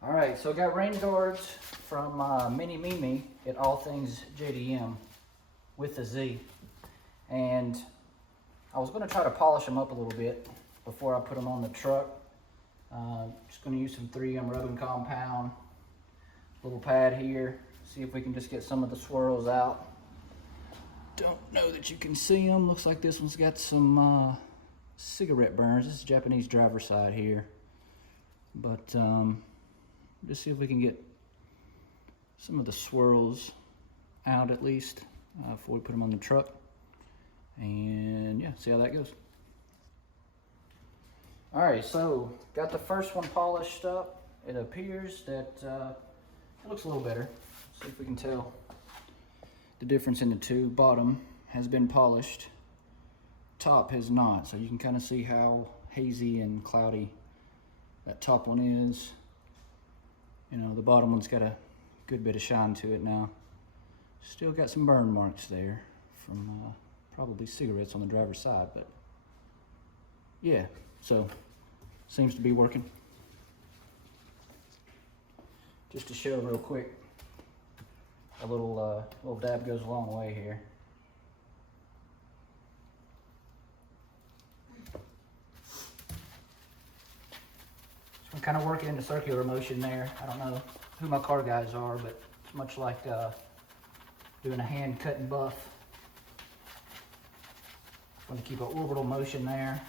All right, so I got rain guards from Mini Mimi at All Things JDM with a Z. And I was gonna try to polish them up a little bit before I put them on the truck. Just gonna use some 3M rubbing compound, little pad here, see if we can just get some of the swirls out. Don't know that you can see them. Looks like this one's got some cigarette burns. This is Japanese driver side here. But just see if we can get some of the swirls out at least before we put them on the truck. And yeah, see how that goes. All right, so got the first one polished up. It appears that it looks a little better. See if we can tell the difference in the two. Bottom has been polished, top has not. So you can kind of see how hazy and cloudy that top one is. You know, the bottom one's got a good bit of shine to it now. Still got some burn marks there from probably cigarettes on the driver's side, but yeah, so seems to be working. Just to show real quick, a little dab goes a long way here. I'm kind of working into circular motion there. I don't know who my car guys are, but it's much like doing a hand cut and buff. Want to keep an orbital motion there.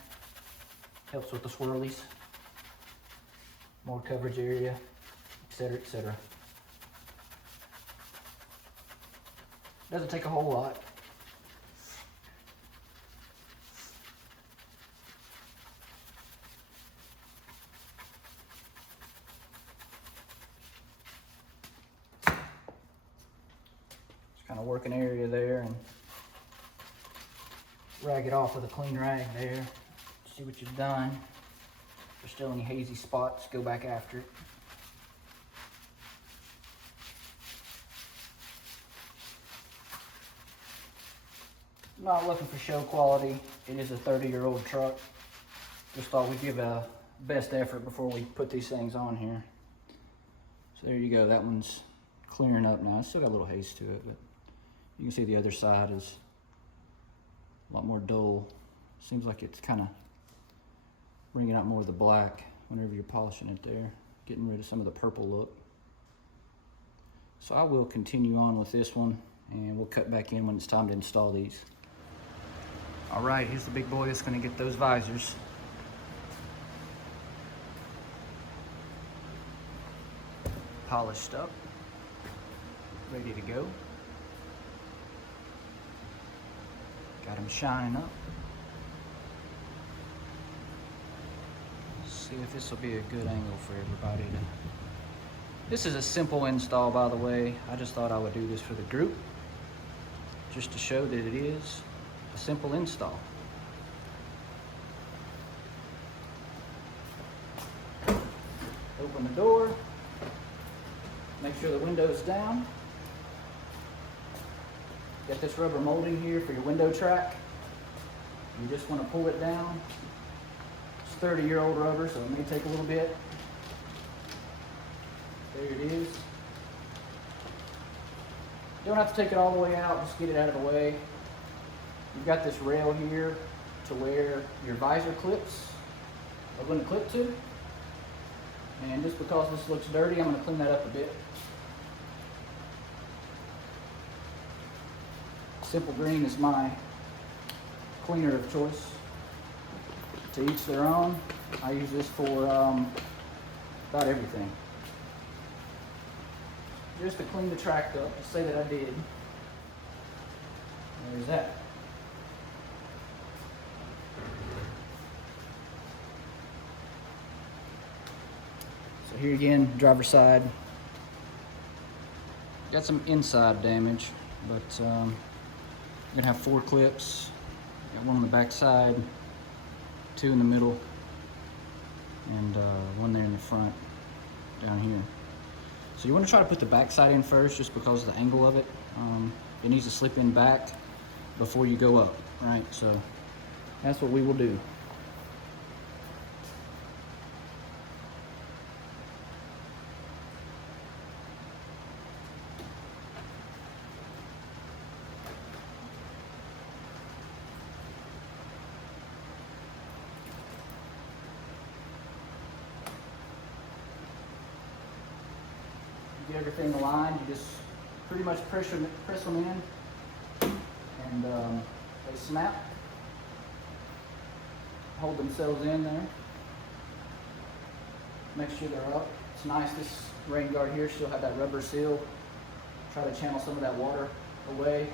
Helps with the swirlies. More coverage area, etc., etc. Doesn't take a whole lot. Kind of work an area there and rag it off with a clean rag there. See what you've done. If there's still any hazy spots, go back after it. I'm not looking for show quality. It is a 30-year-old truck. Just thought we'd give a best effort before we put these things on here. So there you go. That one's clearing up now. It's still got a little haze to it, but you can see the other side is a lot more dull. Seems like it's kind of bringing out more of the black whenever you're polishing it there, getting rid of some of the purple look. So I will continue on with this one, and we'll cut back in when it's time to install these. All right, here's the big boy that's going to get those visors. Polished up, ready to go. Got them shining up. See if this will be a good angle for everybody to... This is a simple install, by the way. I just thought I would do this for the group, just to show that it is a simple install. Open the door. Make sure the window's down. Got this rubber molding here for your window track. You just want to pull it down. It's 30-year-old rubber, so it may take a little bit. There it is. You don't have to take it all the way out, just get it out of the way. You've got this rail here to where your visor clips are going to clip to. And just because this looks dirty, I'm going to clean that up a bit. Simple green is my cleaner of choice. To each their own. I use this for about everything. Just to clean the track up, to say that I did. There's that. So here again, driver's side. Got some inside damage, but I'm gonna have 4 clips. Got one on the back side, 2 in the middle, and 1 there in the front down here. So you want to try to put the back side in first, just because of the angle of it. It needs to slip in back before you go up, right? So that's what we will do. get everything aligned, you just pretty much press them in, and they snap, hold themselves in there. Make sure they're up. It's nice, this rain guard here still have that rubber seal. Try to channel some of that water away.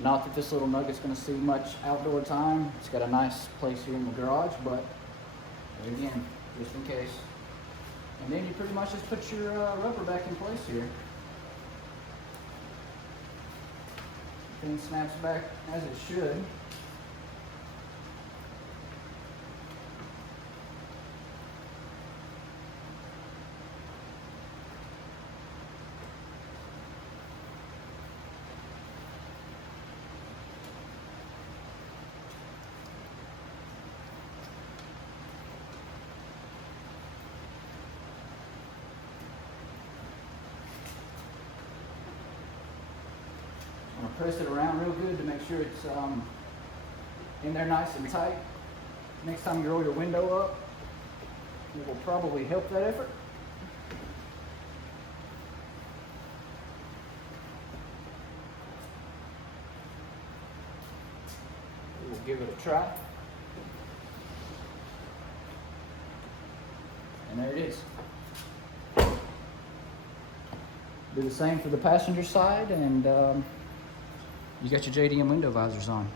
Not that this little nugget's going to see much outdoor time. It's got a nice place here in the garage, but again, just in case. And then you pretty much just put your rubber back in place here. Everything snaps back as it should. I'm gonna press it around real good to make sure it's in there nice and tight. Next time you roll your window up, it will probably help that effort. We'll give it a try. And there it is. Do the same for the passenger side, and you got your JDM window visors on.